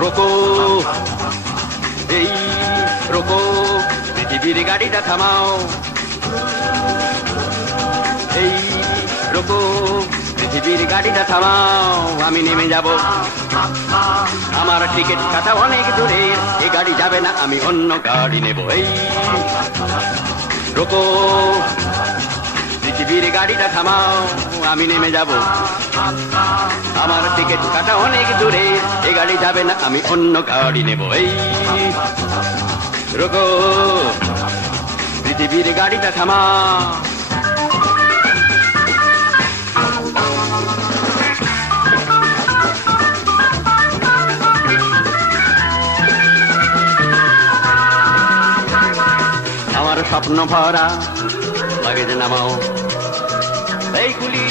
রোকো এই রোকো পৃথিবীর গাড়িটা থামাও এই রোকো পৃথিবীর গাড়িটা থামাও আমি নেমে যাব আমার টিকিট কাটা অনেক দূরের এ গাড়ি যাবে না আমি অন্য গাড়ি নেব এই রোকো পৃথিবীর গাড়িটা থামাও আমি নেমে যাব আমার টিকিট কাটা অনেক দূরে এ গাড়ি যাবে না আমি অন্য গাড়ি নেব এই রোকো পৃথিবীর গাড়িটা থামাও আমার স্বপ্ন ভরা লাগে যে নামাও এই গুলি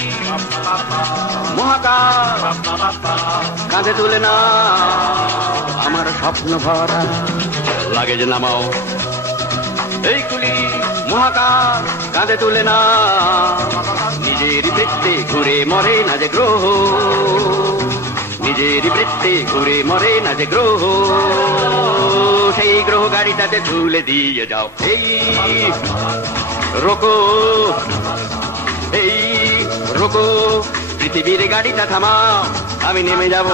মহাকাশ কাঁধে তুলে না আমার স্বপ্ন ভরা লাগে যে নামাও এই গুলি মহাকাশ কাঁধে তুলে না নিজের বৃত্তে ঘুরে মরে না যে গ্রহ নিজের বৃত্তে ঘুরে মরে না যে গ্রহ সেই গ্রহ গাড়িটাতে তুলে দিয়ে যাও এই রোকো এই রোকো পৃথিবীর গাড়িটা থামাও আমি নেমে যাব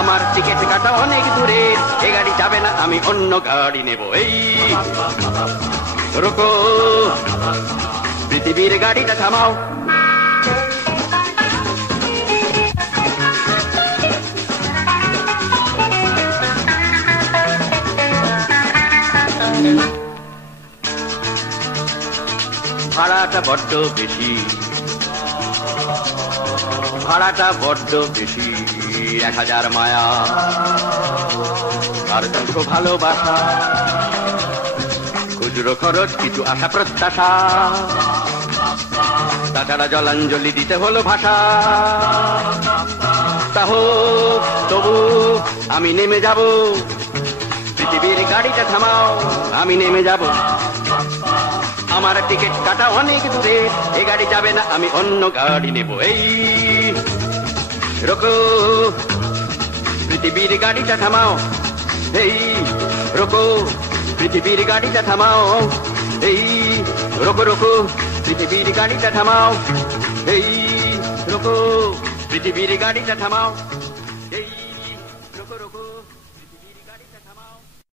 আমার টিকিট কাটা অনেক দূরে এ গাড়ি যাবে না আমি অন্য গাড়ি নেব এই রোকো পৃথিবীর গাড়িটা থামাও ভাড়াটা বড্ড বেশি ভাড়াটা বড্ড বেশি 1000 মায়া আর 200 ভালোবাসা খুচরো খরচ কিছু আশা প্রত্যাশা তাছাড়া জলাঞ্জলি দিতে হলো ভাষা তা হোক তবু আমি নেমে যাব পৃথিবীর গাড়িটা থামাও আমি নেমে যাব আমার টিকিট কাটা অনেক দূরে এ গাড়ি যাবে না আমি অন্য গাড়ি নেব এই রোকো পৃথিবীর গাড়িটা থামাও এই রোকো পৃথিবীর গাড়িটা থামাও এই রোকো রোকো পৃথিবীর গাড়িটা থামাও এই রোকো পৃথিবীর গাড়িটা থামাও